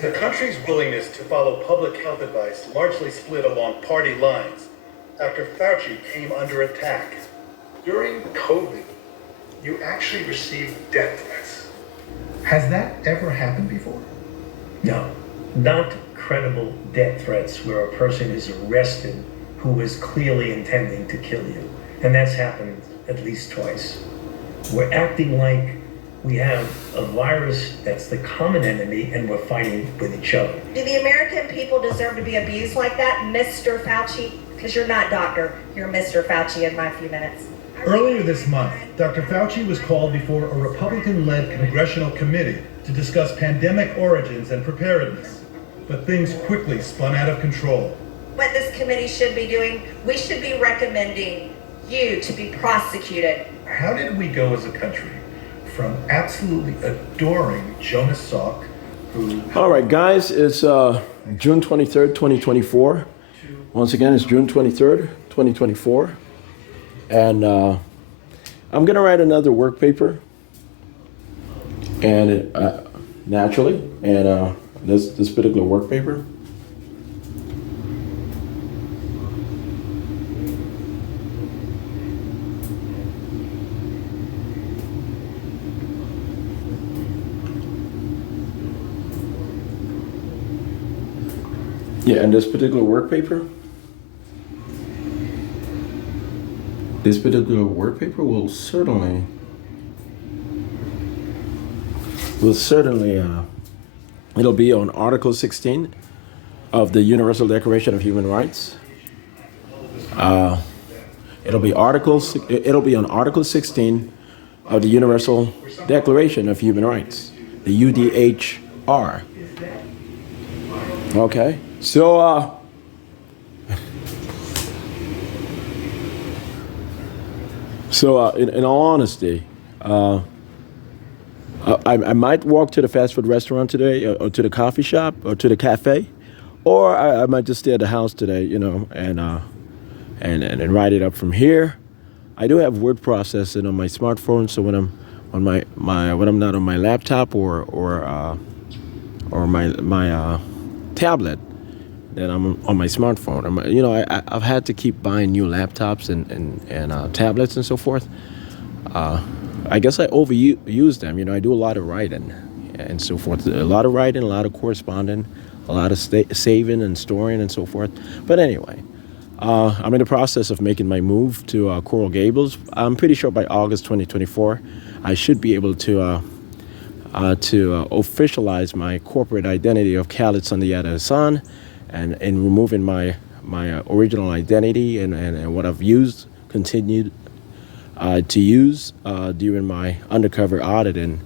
The country's willingness to follow public health advice largely split along party lines after Fauci came under attack. During COVID, you actually received death threats. Has that ever happened before? No, not credible death threats where a person is arrested who is clearly intending to kill you. And that's happened at least twice. We're acting like we have a virus that's the common enemy and we're fighting with each other. Do the American people deserve to be abused like that, Mr. Fauci? Because you're not doctor, you're Mr. Fauci in my few minutes. Earlier this month, Dr. Fauci was called before a Republican-led congressional committee to discuss pandemic origins and preparedness. But things quickly spun out of control. What this committee should be doing, we should be recommending you to be prosecuted. How did we go as a country from absolutely adoring Jonas Salk, who... All right, guys, it's June 23rd, 2024. Once again, it's June 23rd, 2024. And I'm going to write another work paper. And naturally, and this particular work paper. Yeah, and this particular work paper will certainly it'll be on Article 16 of the Universal Declaration of Human Rights. It'll be on Article 16 of the Universal Declaration of Human Rights, the UDHR. Okay, so in all honesty, I might walk to the fast food restaurant today, or to the coffee shop, or to the cafe, or I might just stay at the house today, you know, and write it up from here. I do have word processing on my smartphone, so when I'm on when I'm not on my laptop or my tablet, then I'm on my smartphone. I've had to keep buying new laptops and tablets and so forth. I guess I overuse them. You know, I do a lot of writing and so forth. A lot of writing, a lot of corresponding, a lot of saving and storing and so forth. But anyway, I'm in the process of making my move to Coral Gables. I'm pretty sure by August 2024, I should be able to officialize my corporate identity of Khalid Sundiata Hassan, and removing my original identity and what I've continued to use during my undercover audit and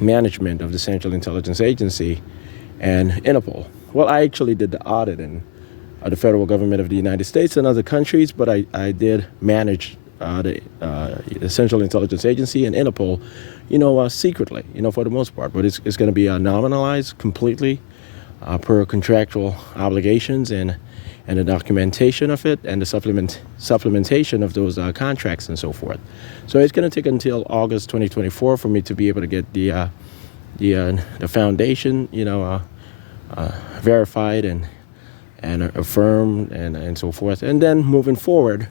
management of the Central Intelligence Agency and INTERPOL. Well, I actually did the auditing of the federal government of the United States and other countries, but I did manage the Central Intelligence Agency and INTERPOL, secretly, for the most part. But it's going to be nominalized completely per contractual obligations and the documentation of it and the supplementation of those contracts and so forth. So it's going to take until August 2024 for me to be able to get the foundation, verified and affirmed and so forth. And then moving forward,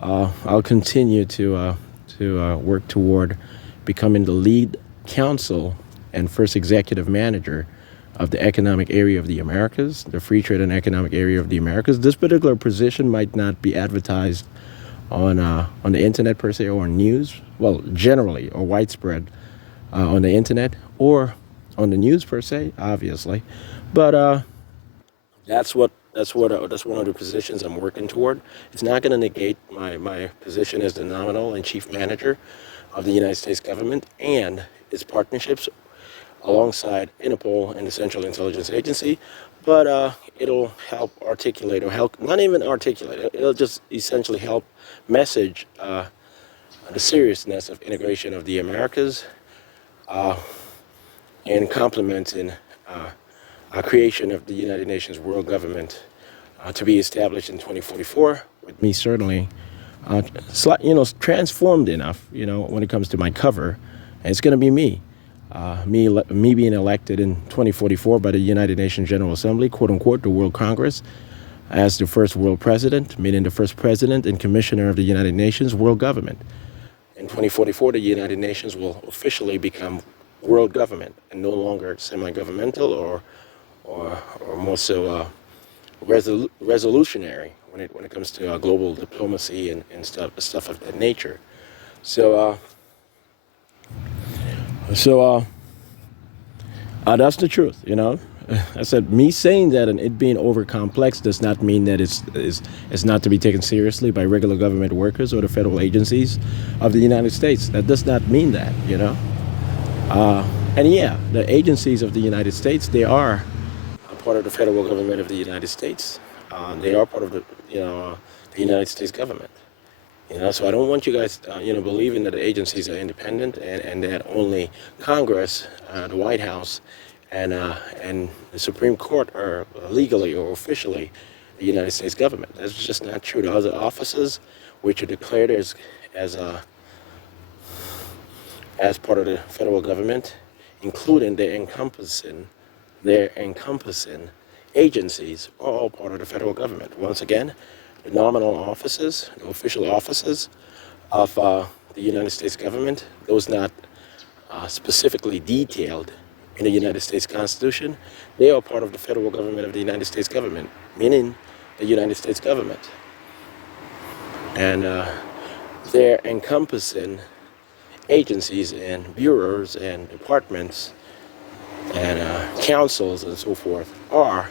I'll continue to work toward becoming the lead counsel and first executive manager of the Economic Area of the Americas, the Free Trade and Economic Area of the Americas. This particular position might not be advertised on the internet per se or news, well, generally or widespread on the internet or on the news per se, obviously. But that's one of the positions I'm working toward. It's not going to negate my position as the nominal and chief manager of the United States government and its partnerships alongside INTERPOL and the Central Intelligence Agency, but it'll help articulate, or help, not even articulate, it'll just essentially help message the seriousness of integration of the Americas and complementing our creation of the United Nations World Government to be established in 2044, with me certainly transformed enough, when it comes to my cover, and it's going to be me. me being elected in 2044 by the United Nations General Assembly, quote unquote, the World Congress, as the first world president, meaning the first president and commissioner of the United Nations world government. In 2044, the United Nations will officially become world government and no longer semi-governmental or more so resolutionary when it comes to global diplomacy and stuff of that nature. So that's the truth, you know. I said, me saying that and it being over complex does not mean that it's not to be taken seriously by regular government workers or the federal agencies of the United States. That does not mean that, you know. And yeah, the agencies of the United States, they are a part of the federal government of the United States. They are part of the United States government. You know, so I don't want you guys, believing that the agencies are independent and that only Congress, the White House, and the Supreme Court are legally or officially the United States government. That's just not true. The other offices, which are declared as part of the federal government, including their encompassing agencies, are all part of the federal government. Once again, the nominal offices, the official offices of the United States government, those not specifically detailed in the United States Constitution, they are part of the federal government of the United States government, meaning the United States government. And they're encompassing agencies and bureaus and departments and councils and so forth are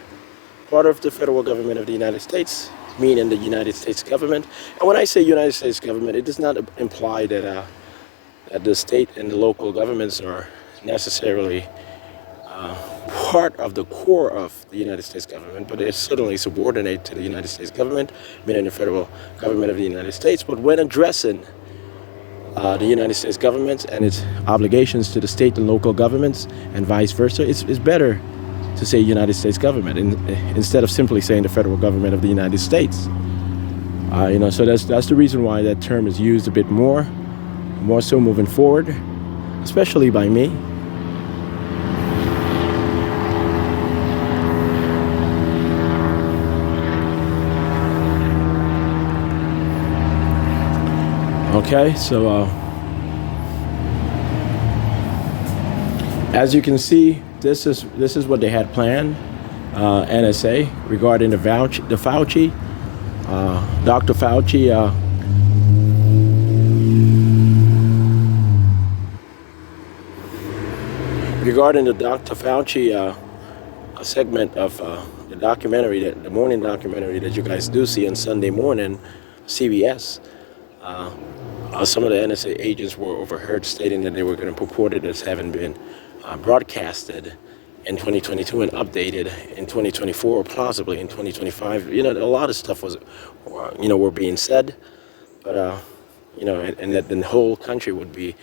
part of the federal government of the United States, meaning the United States government. And when I say United States government, it does not imply that the state and the local governments are necessarily part of the core of the United States government, but they're certainly subordinate to the United States government, meaning the federal government of the United States. But when addressing the United States government and its obligations to the state and local governments and vice versa, it's better to say United States government instead of simply saying the federal government of the United States. So that's the reason why that term is used a bit more so moving forward, especially by me. Okay, so as you can see, this is what they had planned, NSA, regarding the Fauci, Dr. Fauci. Regarding the Dr. Fauci segment of the documentary, the morning documentary that you guys do see on Sunday morning, CBS. Some of the NSA agents were overheard stating that they were going to purport it as having been broadcasted in 2022 and updated in 2024 or plausibly in 2025. A lot of stuff was, were being said, but, and that the whole country would be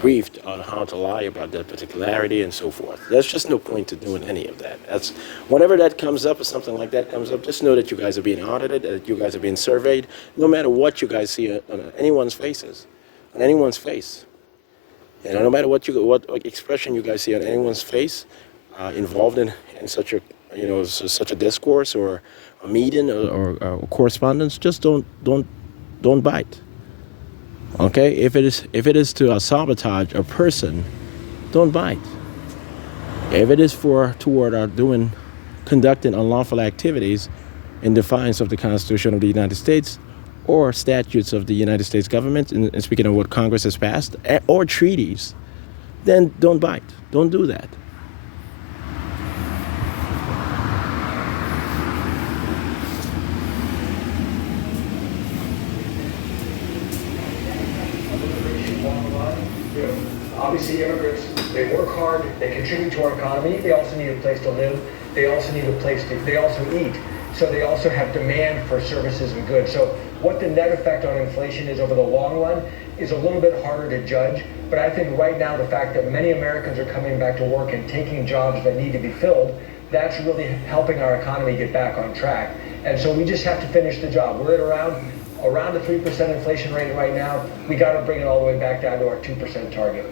briefed on how to lie about that particularity and so forth. There's just no point to doing any of that. That's whenever that comes up or something like that comes up, just know that you guys are being audited, that you guys are being surveyed, no matter what you guys see on anyone's face. No matter what expression you guys see on anyone's face involved in such a discourse or a meeting or correspondence, just don't bite. Okay, if it is to sabotage a person, don't bite. If it is toward conducting unlawful activities in defiance of the Constitution of the United States or statutes of the United States government, and speaking of what Congress has passed, or treaties, then don't bite. Don't do that. Obviously, immigrants, they work hard, they contribute to our economy, they also need a place to live, they also eat, so they also have demand for services and goods. So what the net effect on inflation is over the long run is a little bit harder to judge, but I think right now the fact that many Americans are coming back to work and taking jobs that need to be filled, that's really helping our economy get back on track. And so we just have to finish the job. We're at around the 3% inflation rate right now. We got to bring it all the way back down to our 2% target.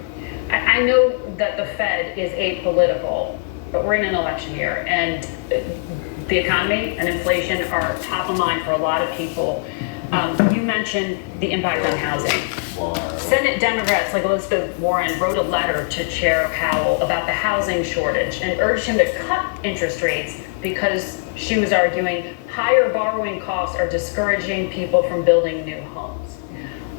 I know that the Fed is apolitical, but we're in an election year, and the economy and inflation are top of mind for a lot of people. You mentioned the impact on housing. Senate Democrats like Elizabeth Warren wrote a letter to Chair Powell about the housing shortage and urged him to cut interest rates because she was arguing higher borrowing costs are discouraging people from building new homes.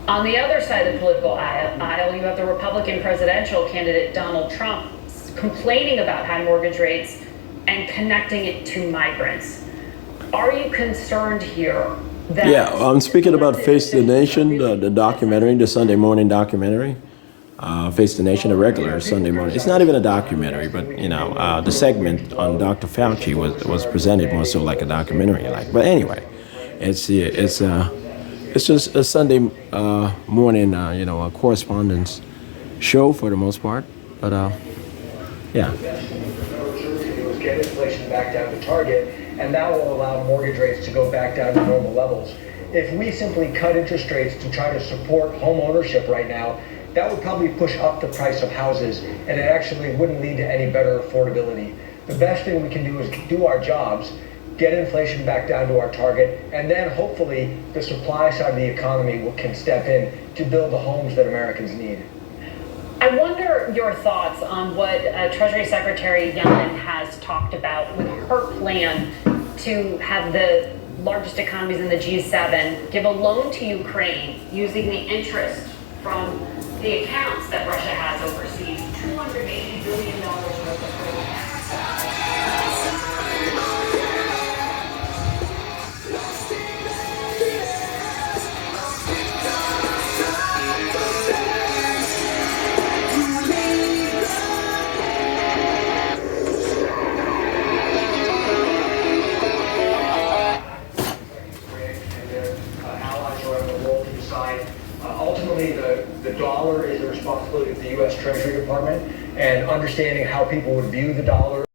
On the other side of the political aisle, you have the Republican presidential candidate Donald Trump complaining about high mortgage rates and connecting it to migrants. Are you concerned here? Yeah, I'm speaking about Face the Nation, the documentary, the Sunday morning documentary. Face the Nation, a regular Sunday morning. It's not even a documentary, but you know, the segment on Dr. Fauci was presented more so like a documentary. But anyway, it's just a Sunday morning, a correspondence show for the most part. But yeah. Get inflation back down to target, and that will allow mortgage rates to go back down to normal levels. If we simply cut interest rates to try to support home ownership right now, that would probably push up the price of houses, and it actually wouldn't lead to any better affordability. The best thing we can do is do our jobs, get inflation back down to our target, and then hopefully the supply side of the economy can step in to build the homes that Americans need. I wonder your thoughts on what Treasury Secretary Yellen has talked about with her plan to have the largest economies in the G7 give a loan to Ukraine using the interest from the accounts that Russia has overseas, $280 billion worth of Ultimately, the dollar is the responsibility of the U.S. Treasury Department, and understanding how people would view the dollar